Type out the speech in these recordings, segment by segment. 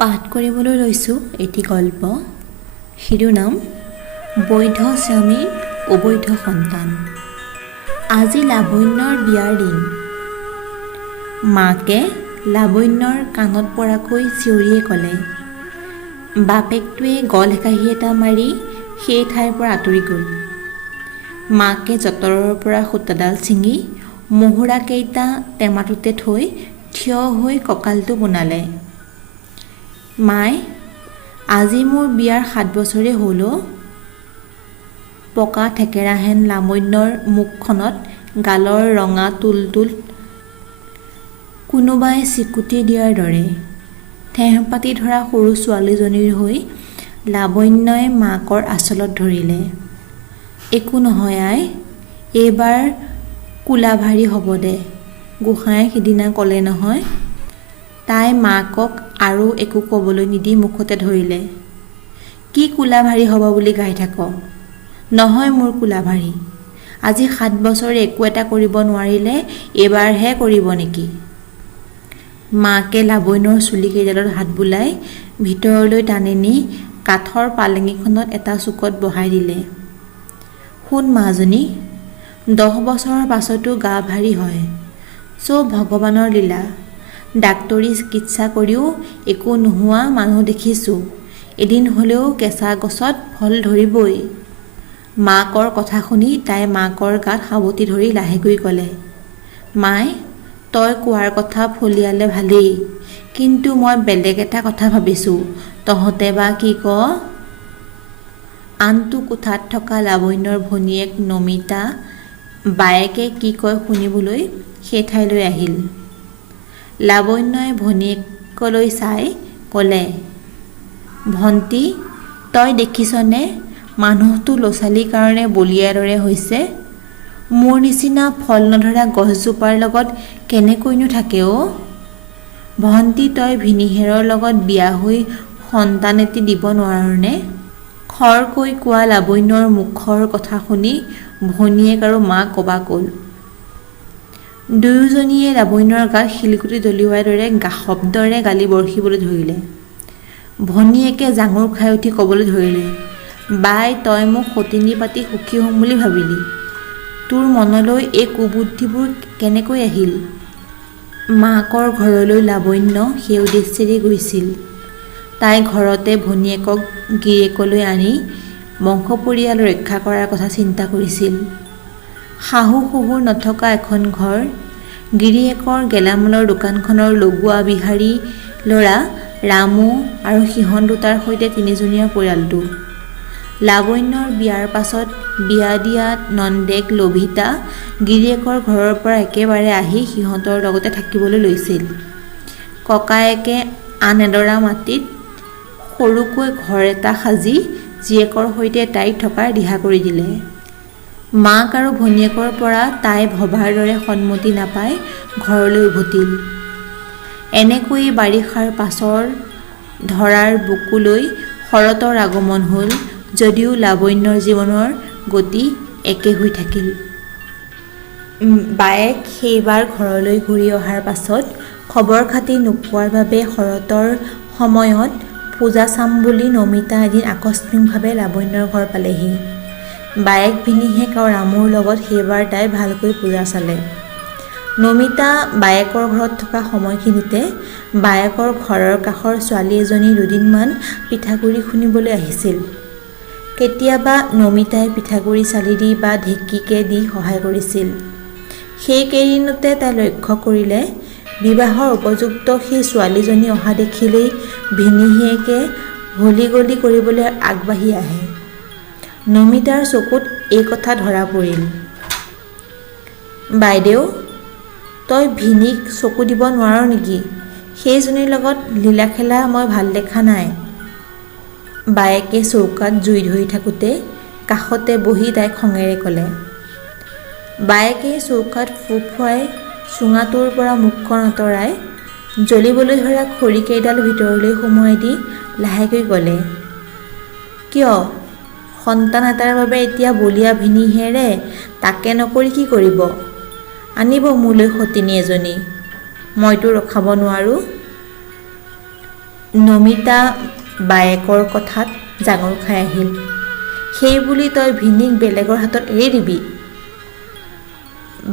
পাঠ কৰিবলৈ লৈছোঁ এটি গল্প। শিৰোনাম বৈধ স্বামীৰ অবৈধ সন্তান। আজি লাৱণ্যৰ বিয়াৰ দিন। মাকে লাৱণ্যৰ কাণত পৰাকৈ চিঞৰিয়ে ক'লে। বাপেকটোৱে গল হেকাহি এটা মাৰি সেই ঠাইৰ পৰা আঁতৰি গ'ল। মাকে যঁতৰৰ পৰা সূতাডাল ছিঙি মহুৰাকেইটা টেমাটোতে থৈ থিয় হৈ কঁকালটো পোনালে। মাই, আজি মোৰ বিয়াৰ 7 বছৰে হ'ল অ'। পকা থেকেৰাহেন লাৱণ্যৰ মুখখনত গালৰ ৰঙা তুল কোনোবাই চিকুটি দিয়াৰ দৰে। ঠেহ পাতি ধৰা সৰু ছোৱালীজনীৰ হৈ লাৱণ্যই মাকৰ আঁচলত ধৰিলে। একো নহয় আই, এইবাৰ কোলাভাৰী হ'ব দে, গোসাঁয়ে সিদিনা ক'লে নহয়। তাই মাকক আৰু একো ক'বলৈ নিদি মুখতে ধৰিলে। কি কোলাভাৰী হ'ব বুলি গাই থাক? নহয় মোৰ কোলাভাৰী। আজি 7 বছৰে একো এটা কৰিব নোৱাৰিলে এইবাৰহে কৰিব নেকি? মাকে লাৱণ্যৰ চুলিকেইডালত হাত বুলাই ভিতৰলৈ টানি নি কাঠৰ পালেঙিখনত এটা চুকত বহাই দিলে। শুন মাজনী, 10 বছৰৰ পাছতো গা ভাৰী হয়। চব ভগৱানৰ লীলা। ডাক্তৰী চিকিৎসা কৰিও একো নোহোৱা মানুহ দেখিছোঁ। এদিন হ'লেও কেঁচা গছত ফল ধৰিবই। মাকৰ কথা শুনি তাই মাকৰ গাত সাৱটি ধৰি লাহেকৈ ক'লে। মাই, তই কোৱাৰ কথা ফলিয়ালে ভালেই, কিন্তু মই বেলেগ এটা কথা ভাবিছোঁ, তহঁতে বা কি ক? আনটো কোঠাত থকা লাৱণ্যৰ ভনীয়েক নমিতা বায়েকে কি কয় শুনিবলৈ সেই ঠাইলৈ আহিল। লাৱণ্যই ভনীয়েকলৈ চাই ক'লে, ভণ্টি, তই দেখিছনে মানুহটো ল'ৰা-ছোৱালীৰ কাৰণে বলিয়াৰ দৰে হৈছে? মোৰ নিচিনা ফল নধৰা গছজোপাৰ লগত কেনেকৈনো থাকে অ'? ভণ্টি, তই ভিনীহেৰৰ লগত বিয়া হৈ সন্তান এটি দিব নোৱাৰনে? খৰকৈ কোৱা লাৱণ্যৰ মুখৰ কথা শুনি ভনীয়েক আৰু মাক অবাক হ'ল। দুয়োজনীয়ে লাৱণ্যৰ গাত শিলগুটি দলিওৱাৰ দৰে শব্দৰে গালি বৰ্ষিবলৈ ধৰিলে। ভনীয়েকে জাঙুৰ খাই উঠি ক'বলৈ ধৰিলে, বাই, তই মোক সতিনী পাতি সুখী হ'ম বুলি ভাবিলি? তোৰ মনলৈ এই কুবুদ্ধিবোৰ কেনেকৈ আহিল? মাকৰ ঘৰলৈ লাৱণ্য সেই উদ্দেশ্যেৰে গৈছিল। তাই ঘৰতে ভনীয়েকক গিৰিয়েকলৈ আনি বংশ পৰিয়াল ৰক্ষা কৰাৰ কথা চিন্তা কৰিছিল। শাহু শহুৰ নথকা এখন ঘৰ, গিৰিয়েকৰ গেলামালৰ দোকানখনৰ লগোৱা বিহাৰী ল'ৰা ৰামু আৰু সিহঁত দুটাৰ সৈতে 3জনীয়া পৰিয়ালটো। লাৱণ্যৰ বিয়াৰ পাছত বিয়া দিয়া নন্দেক লভিতা গিৰিয়েকৰ ঘৰৰ পৰা একেবাৰে আহি সিহঁতৰ লগতে থাকিবলৈ লৈছিল। ককায়েকে আন এডৰা মাটিত সৰুকৈ ঘৰ এটা সাজি জীয়েকৰ সৈতে তাইক থকাৰ দিহা কৰি দিলে। মাক আৰু ভনীয়েকৰ পৰা তাই ভবাৰ দৰে সন্মতি নাপাই ঘৰলৈ উভতিল। এনেকৈয়ে বাৰিষাৰ পাছৰ ধৰাৰ বুকুলৈ শৰতৰ আগমন হ'ল, যদিও লাৱণ্যৰ জীৱনৰ গতি একে হৈ থাকিল। বায়েক সেইবাৰ ঘৰলৈ ঘূৰি অহাৰ পাছত খবৰ খাতি নোপোৱাৰ বাবে শৰতৰ সময়ত পূজা চাম বুলি নমিতা এদিন আকস্মিকভাৱে লাৱণ্যৰ ঘৰ পালেহি। বায়েক ভিনীহেক আৰু ৰামুৰ লগত সেইবাৰ তাই ভালকৈ পূজা চালে। নমিতা বায়েকৰ ঘৰত থকা সময়খিনিতে বায়েকৰ ঘৰৰ কাষৰ ছোৱালী এজনী দুদিনমান পিঠাগুৰি খুন্দিবলৈ আহিছিল। কেতিয়াবা নমিতাই পিঠাগুৰি চালি দি বা ঢেঁকীকে দি সহায় কৰিছিল। সেই কেইদিনতে তাই লক্ষ্য কৰিলে, বিবাহৰ উপযুক্ত সেই ছোৱালীজনী অহা দেখিলেই ভিনীহিয়েকে হলি-গলি কৰিবলৈ আগবাঢ়ি আহে। নমিতাৰ চকুত এই কথা ধৰা পৰিল। বাইদেউ, তই ভিনীক চকু দিব নোৱাৰ নেকি? সেইজনীৰ লগত লীলা-খেলা মই ভাল দেখা নাই। বায়েকে চৌকাত জুই ধৰি থাকোঁতে কাষতে বহি তাই খঙেৰে ক'লে। বায়েকে চৌকাত ফুফুৱাই চুঙাটোৰ পৰা মুখখন আঁতৰাই জ্বলিবলৈ ধৰা খৰিকেইডাল ভিতৰলৈ সুমুৱাই দি লাহেকৈ ক'লে, কিয়? সন্তান এটাৰ বাবে এতিয়া বলিয়া ভিনীহেৰে তাকে নকৰি কি কৰিব? আনিব মোলৈ সতিনী এজনী, মইতো ৰখাব নোৱাৰোঁ। নমিতা বায়েকৰ কথাত জাঙুৰ খাই আহিল। সেই বুলি তই ভিনীক বেলেগৰ হাতত এৰি দিবি?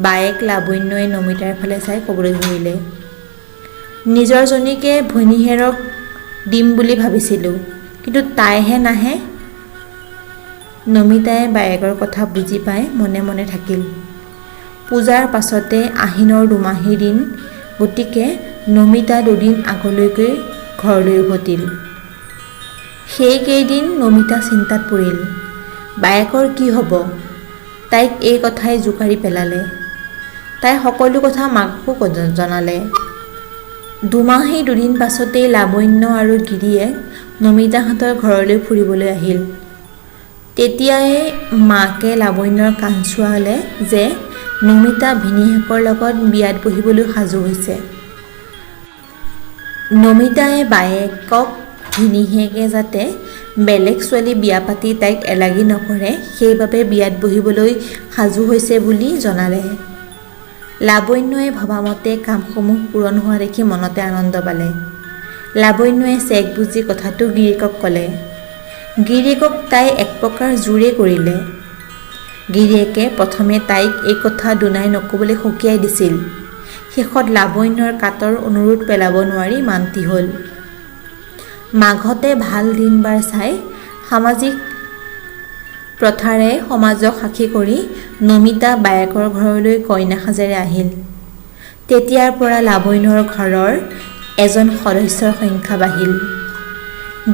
বায়েক লাৱণ্যই নমিতাৰ ফালে চাই ক'বলৈ ধৰিলে, নিজৰ জনীকে ভনীহেৰক দিম বুলি ভাবিছিলোঁ, কিন্তু তাইহে নাহে। নমিতাই বায়েকৰ কথা বুজি পাই মনে মনে থাকিল। পূজাৰ পাছতে আহিনৰ দুমাহীৰ দিন, গতিকে নমিতা দুদিন আগলৈকে ঘৰলৈ উভতিল। সেইকেইদিন নমিতা চিন্তাত পৰিল, বায়েকৰ কি হ'ব? তাইক এই কথাই জোকাৰি পেলালে। তাই সকলো কথা মাককো জনালে। দুমাহী দুদিন পাছতেই লাৱণ্য আৰু গিৰিয়ে নমিতাহঁতৰ ঘৰলৈ ফুৰিবলৈ আহিল। তেতিয়াই মাকে লাৱণ্যৰ কাণ চুৱালে যে নমিতা ভিনীহেকৰ লগত বিয়াত বহিবলৈ সাজু হৈছে। নমিতাই বায়েকক ভিনীহেকে যাতে বেলেগ ছোৱালী বিয়া পাতি তাইক এলাগি নকৰে, সেইবাবে বিয়াত বহিবলৈ সাজু হৈছে বুলি জনালে। লাৱণ্যই ভবামতে কামসমূহ পূৰণ হোৱা দেখি মনতে আনন্দ পালে। লাৱণ্যই চেক বুজি কথাটো গিৰিয়েকক ক'লে। গিৰিয়েকক তাই এক প্ৰকাৰ জোৰে কৰিলে। গিৰিয়েকে প্ৰথমে তাইক এই কথা দুনাই নক'বলৈ সকীয়াই দিছিল। শেষত লাৱণ্যৰ কাতৰ অনুৰোধ পেলাব নোৱাৰি মান্তি হ'ল। মাঘতে ভাল দিন বাৰ চাই সামাজিক প্ৰথাৰে সমাজক সাক্ষী কৰি নমিতা বায়েকৰ ঘৰলৈ কইনা সাজেৰে আহিল। তেতিয়াৰ পৰা লাৱণ্যৰ ঘৰৰ এজন সদস্যৰ সংখ্যা বাঢ়িল।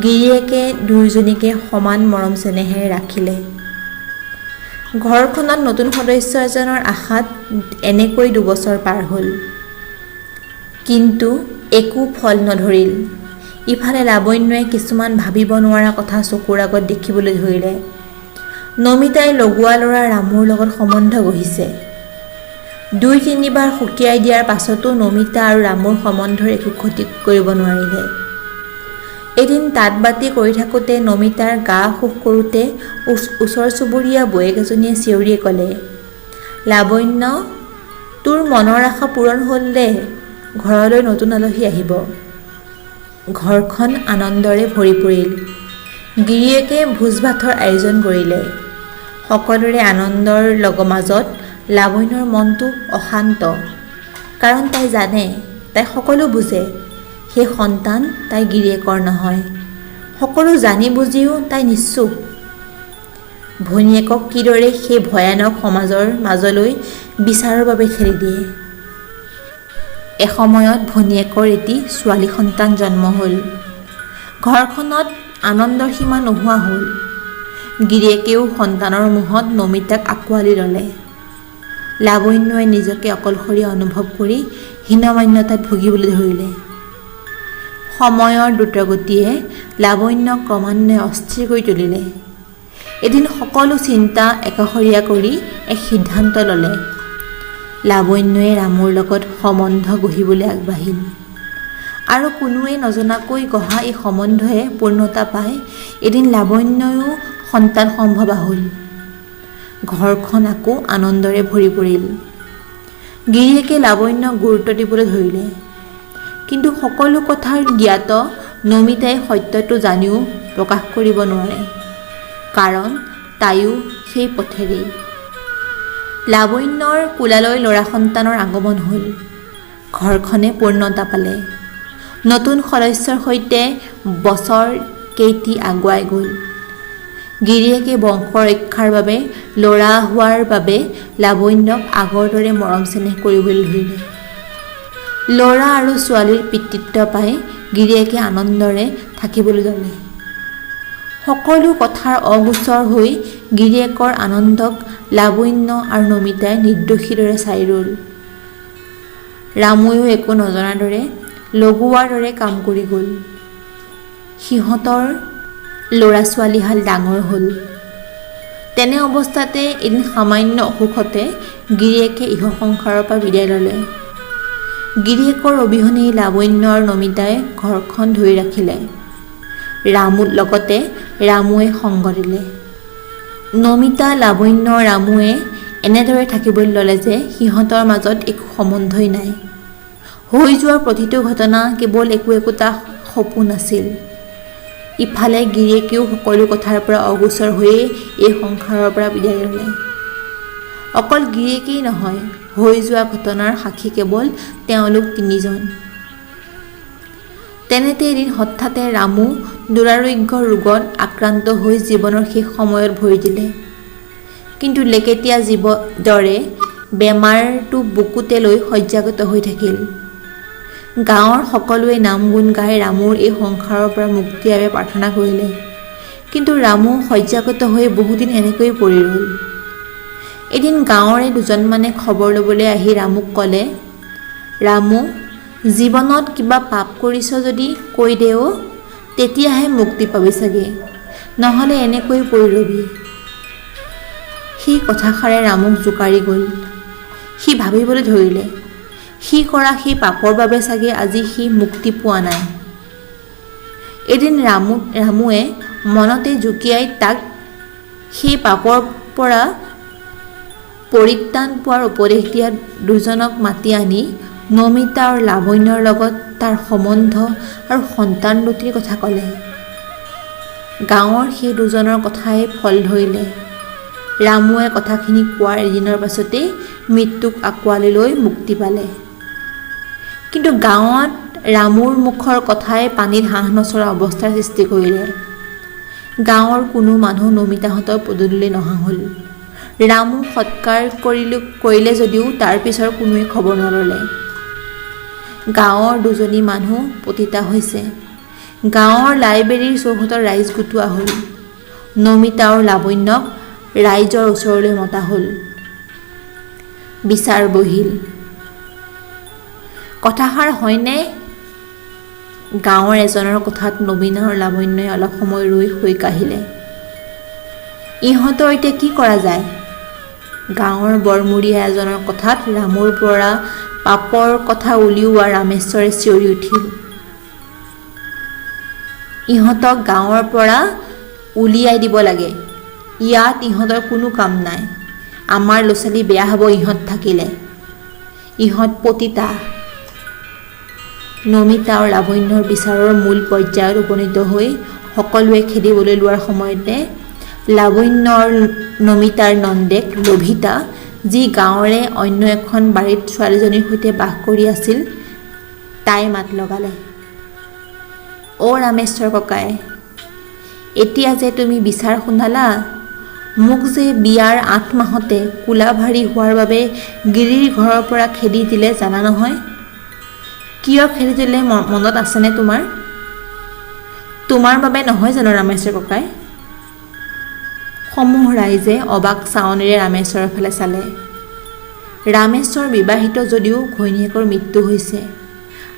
গিৰিয়েকে দুয়োজনীকে সমান মৰম চেনেহেৰে ৰাখিলে। ঘৰখনত নতুন সদস্য এজনৰ আশাত এনেকৈ 2 বছৰ পাৰ হ'ল। কিন্তু একো ফল নধৰিল। ইফালে লাৱণ্যই কিছুমান ভাবিব নোৱাৰা কথা চকুৰ আগত দেখিবলৈ ধৰিলে। নমিতাই লগোৱা ল'ৰা ৰামুৰ লগত সম্বন্ধ গঢ়িছে। 2-3 বাৰ সকীয়াই দিয়াৰ পাছতো নমিতা আৰু ৰামুৰ সম্বন্ধৰ একো ক্ষতি কৰিব নোৱাৰিলে। এদিন তাঁত বাতি কৰি থাকোঁতে নমিতাৰ গা সুখ কৰোঁতে ওচৰ চুবুৰীয়া বৌয়েক এজনীয়ে চিঞৰিয়ে ক'লে, লাৱণ্য, তোৰ মনৰ আশা পূৰণ হ'ল দে, ঘৰলৈ নতুন আলহী আহিব। ঘৰখন আনন্দৰে ভৰি পৰিল। গিৰিয়েকে ভোজ ভাতৰ আয়োজন কৰিলে। সকলোৰে আনন্দৰ মাজত লাৱণ্যৰ মনটো অশান্ত। কাৰণ তাই জানে, তাই সকলো বুজে, সেই সন্তান তাই গিৰিয়েকৰ নহয়। সকলো জানি বুজিও তাই নিশ্চুপ। ভনীয়েকক কিদৰে সেই ভয়ানক সমাজৰ মাজলৈ বিচাৰৰ বাবে ঠেলি দিয়ে। এসময়ত ভনীয়েকৰ এটি ছোৱালী সন্তান জন্ম হ'ল। ঘৰখনত আনন্দৰ সীমা নোহোৱা হ'ল। গিৰিয়েকেও সন্তানৰ মোহত নমিতাক আঁকোৱালি ল'লে। লাৱণ্যই নিজকে অকলশৰীয়া অনুভৱ কৰি হীনমন্যতাত ভুগিবলৈ ধৰিলে। সময়ৰ দ্ৰুতগতিয়ে লাৱণ্যক ক্ৰমান্বয়ে অস্থিৰ কৰি তুলিলে। এদিন সকলো চিন্তা একাষৰীয়া কৰি এক সিদ্ধান্ত ল'লে। লাৱণ্যই ৰামুৰ লগত সম্বন্ধ গঢ়িবলৈ আগবাঢ়িল। আৰু কোনোৱে নজনাকৈ গঢ়া এই সম্বন্ধয়ে পূৰ্ণতা পাই এদিন লাৱণ্যয়ো সন্তান সম্ভৱা হ'ল। ঘৰখন আকৌ আনন্দৰে ভৰি পৰিল। গিৰিয়েকে লাৱণ্যক গুৰুত্ব দিবলৈ ধৰিলে। কিন্তু সকলো কথাৰ জ্ঞাত নমিতাই সত্যটো জানিও প্ৰকাশ কৰিব নোৱাৰে। কাৰণ তাইও সেই পথেৰেই। লাৱণ্যৰ কোলালৈ ল'ৰা সন্তানৰ আগমন হ'ল। ঘৰখনে পূৰ্ণতা পালে। নতুন সদস্যৰ সৈতে বছৰ কেইটি আগুৱাই গ'ল। গিৰিয়েকে বংশ ৰক্ষাৰ বাবে ল'ৰা হোৱাৰ বাবে লাৱণ্যক আগৰ দৰে মৰম চেনেহ কৰিবলৈ ধৰিলে। ল'ৰা আৰু ছোৱালীৰ পিতৃত্ব পাই গিৰিয়েকে আনন্দৰে থাকিবলৈ ল'লে। সকলো কথাৰ অগোচৰ হৈ গিৰিয়েকৰ আনন্দক লাৱণ্য আৰু নমিতাই নিৰ্দোষীৰ দৰে চাই ৰ'ল। ৰামুৱেও একো নজনাৰ দৰে লগোৱাৰ দৰে কাম কৰি গ'ল। সিহঁতৰ ল'ৰা ছোৱালীহাল ডাঙৰ হ'ল। তেনে অৱস্থাতে এদিন সামান্য অসুখতে গিৰিয়েকে ইহ সংসাৰৰ পৰা বিদায় ল'লে। গিৰিয়েকৰ অবিহনেই লাৱণ্য আৰু নমিতাই ঘৰখন ধৰি ৰাখিলে। ৰামুৰ লগতে ৰামুৱে সংগ দিলে। নমিতা, লাৱণ্য, ৰামুৱে এনেদৰে থাকিবলৈ ল'লে যে সিহঁতৰ মাজত একো সম্বন্ধই নাই। হৈ যোৱা প্ৰতিটো ঘটনা কেৱল একোটা সপোন আছিল। ইফালে গিৰিয়েকেও সকলো কথাৰ পৰা অগোচৰ হৈয়ে এই সংসাৰৰ পৰা বিদায় ল'লে। অকল গিৰিয়েকেই নহয়, হৈ যোৱা ঘটনাৰ সাক্ষী কেৱল তেওঁলোক তিনিজন। তেনেতে এদিন হঠাতে ৰামু দুৰাৰোগ্য ৰোগত আক্ৰান্ত হৈ জীৱনৰ শেষ সময়ত ভৰি দিলে। কিন্তু লেকেটীয়া জীৱ দৰে বেমাৰটো বুকুতে লৈ শয্যাগত হৈ থাকিল। গাঁৱৰ সকলোৱে নাম গুণ গাই ৰামুৰ এই সংসাৰৰ পৰা মুক্তিৰ বাবে প্ৰাৰ্থনা কৰিলে। কিন্তু ৰামু শয্যাগত হৈ বহুদিন এনেকৈয়ে পৰি ৰ'ল। এদিন গাঁৱৰে দুজনমানে খবৰ ল'বলৈ আহি ৰামুক ক'লে, ৰামু, জীৱনত কিবা পাপ কৰিছ যদি কৈ দে অ', তেতিয়াহে মুক্তি পাবি চাগে, নহ'লে এনেকৈ পৰি ৰবি। সেই কথাষাৰে ৰামুক জোকাৰি গ'ল। সি ভাবিবলৈ ধৰিলে, সি কৰা সেই পাপৰ বাবে চাগে আজি সি মুক্তি পোৱা নাই। এদিন ৰামুৱে মনতে জুকিয়াই তাক সেই পাপৰ পৰা পৰিত্ৰাণ পোৱাৰ উপদেশ দিয়া দুজনক মাতি আনি নমিতা আৰু লাৱণ্যৰ লগত তাৰ সম্বন্ধ আৰু সন্তান দুটিৰ কথা ক'লে। গাঁৱৰ সেই দুজনৰ কথাই ফল ধৰিলে। ৰামুৱে কথাখিনি কোৱাৰ এদিনৰ পাছতেই মৃত্যুক আঁকোৱালি লৈ মুক্তি পালে। কিন্তু গাঁৱত ৰামুৰ মুখৰ কথাই পানীত হাঁহ নচৰা অৱস্থাৰ সৃষ্টি কৰিলে। গাঁৱৰ কোনো মানুহ নমিতাহঁতৰ পদূলিলৈ নহা হ'ল। ৰামু সৎকাৰ কৰিলে যদিও তাৰ পিছৰ কোনোৱে খবৰ নল'লে। গাঁৱৰ দুজনী মানুহ পতিতা হৈছে। গাঁৱৰ লাইব্ৰেৰীৰ চৌহদত ৰাইজ গোটোৱা হ'ল। নমিতা আৰু লাৱণ্যক ৰাইজৰ ওচৰলৈ মতা হ'ল। বিচাৰ বহিল। কথাষাৰ হয়নে? গাঁৱৰ এজনৰ কথাত নমিতা আৰু লাৱণ্যই অলপ সময় ৰৈ হৈ কাঢ়িলে। ইহঁতৰ এতিয়া কি কৰা যায়? গাঁৱৰ বৰমূৰীয়া এজনৰ কথাত ৰামুৰ পৰা পাপৰ কথা উলিওৱা ৰামেশ্বৰে চিঞৰি উঠিল, ইহঁতক গাঁৱৰ পৰা উলিয়াই দিব লাগে। ইয়াত ইহঁতৰ কোনো কাম নাই। আমাৰ ল'ৰা ছোৱালী বেয়া হ'ব ইহঁত থাকিলে। ইহঁত পতিতা। নমিতা আৰু লাৱণ্যৰ বিচাৰৰ মূল পৰ্যায়ত উপনীত হৈ সকলোৱে খেদিবলৈ লোৱাৰ সময়তে লাৱণ্য আৰু নমিতাৰ নন্দেক লভিতা, যি গাঁৱৰে অন্য এখন বাৰীত ছোৱালীজনীৰ সৈতে বাস কৰি আছিল, তাই মাত লগালে, অ' ৰামেশ্বৰ ককাই, এতিয়া যে তুমি বিচাৰ শুনালা, মোক যে বিয়াৰ 8 মাহতে কোলাভাৰী হোৱাৰ বাবে গিৰিৰ ঘৰৰ পৰা খেদি দিলে জানা নহয়? কিয় খেদি দিলে মনত আছেনে তোমাৰ? তোমাৰ বাবে নহয় জানো ৰামেশ্বৰ ককাই? সমূহ ৰাইজে অবাক চাৱনেৰে ৰামেশ্বৰৰ ফালে চালে। ৰামেশ্বৰ বিবাহিত যদিও ঘৈণীয়েকৰ মৃত্যু হৈছে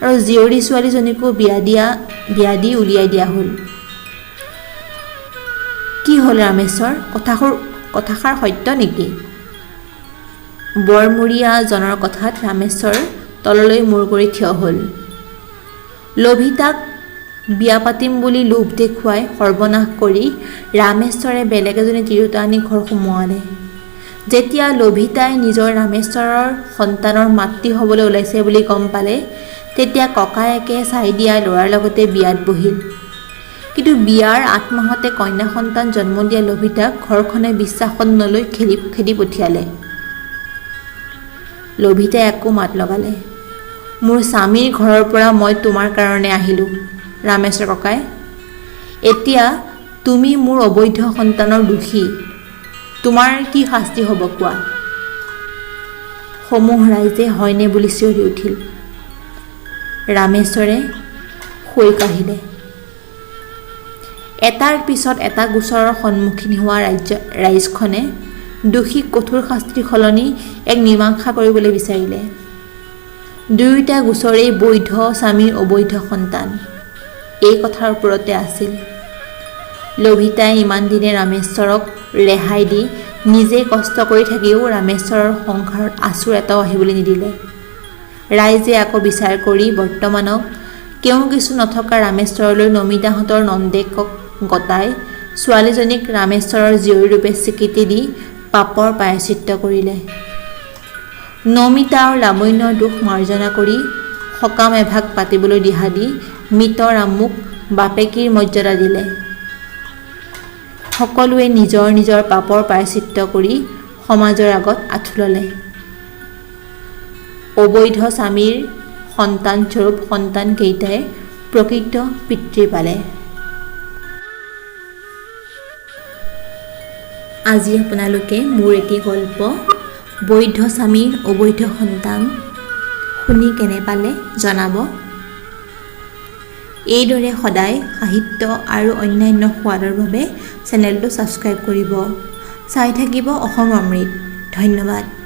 আৰু জীয়ৰী ছোৱালীজনীকো বিয়া দি উলিয়াই দিয়া হ'ল। কি হ'ল ৰামেশ্বৰ, কথাষাৰ সত্য নেকি? বৰমূৰীয়া জনৰ কথাত ৰামেশ্বৰ তললৈ মূৰ কৰি থিয় হ'ল। লভিতাক বিয়া পাতিম বুলি লোভ দেখুৱাই সৰ্বনাশ কৰি ৰামেশ্বৰে বেলেগ এজনী তিৰোতা আনি ঘৰ সোমোৱালে। যেতিয়া লভিতাই নিজৰ ৰামেশ্বৰৰ সন্তানৰ মাতৃ হ'বলৈ ওলাইছে বুলি গম পালে, তেতিয়া ককায়েকে চাই দিয়া ল'ৰাৰ লগতে বিয়াত বহিল। কিন্তু বিয়াৰ 8 মাহতে কন্যা সন্তান জন্ম দিয়া লভিতাক ঘৰখনে বিশ্বাসত নলৈ খেদি পঠিয়ালে। লভিতাই আকৌ মাত লগালে, মোৰ স্বামীৰ ঘৰৰ পৰা মই তোমাৰ কাৰণে আহিলোঁ ৰামেশ্বৰ ককাই। এতিয়া তুমি মোৰ অবৈধ সন্তানৰ দোষী। তোমাৰ কি শাস্তি হ'ব কোৱা? সমূহ ৰাইজে হয়নে বুলি চিঞৰি উঠিল। ৰামেশ্বৰে হৈ কাঢ়িলে। এটাৰ পিছত এটা গোচৰৰ সন্মুখীন হোৱা ৰাইজখনে দোষীক কঠোৰ শাস্তিৰ সলনি এক মীমাংসা কৰিবলৈ বিচাৰিলে। দুয়োটা গোচৰেই বৈধ স্বামীৰ অবৈধ সন্তান, এই কথাৰ ওপৰতে আছিল। লভিতাই ইমান দিনে ৰামেশ্বৰক ৰেহাই দি নিজে কষ্ট কৰি থাকিও ৰামেশ্বৰৰ সংসাৰত আঁচোৰ এটাও আহিবলৈ নিদিলে। ৰাইজে আকৌ বিচাৰ কৰি বৰ্তমানক কেও কিছু নথকা ৰামেশ্বৰলৈ নমিতাহঁতৰ নন্দেকক গতাই ছোৱালীজনীক ৰামেশ্বৰৰ জীয়ৰী ৰূপে স্বীকৃতি দি পাপৰ প্ৰায়শ্চিত্ত কৰিলে। নমিতা আৰু লাৱণ্যৰ দোষ মাৰ্জনা কৰি সকাম এভাগ পাতিবলৈ দিহা দি মৃত ৰামুক বাপেকীৰ মৰ্যাদা দিলে। সকলোৱে নিজৰ নিজৰ পাপৰ প্ৰায়শ্চিত্ত কৰি সমাজৰ আগত আঁঠু ল'লে। অবৈধ স্বামীৰ সন্তানস্বৰূপ সন্তানকেইটাই প্ৰকৃত পিতৃ পালে। আজি আপোনালোকে মোৰ এটি গল্প বৈধ স্বামীৰ অবৈধ সন্তান শুনি কেনে পালে জনাব। এইদৰে সদায় সাহিত্য আৰু অন্যান্য সোৱাদৰ বাবে চেনেলটো ছাবস্ক্ৰাইব কৰিব। চাই থাকিব অসম অমৃত। ধন্যবাদ।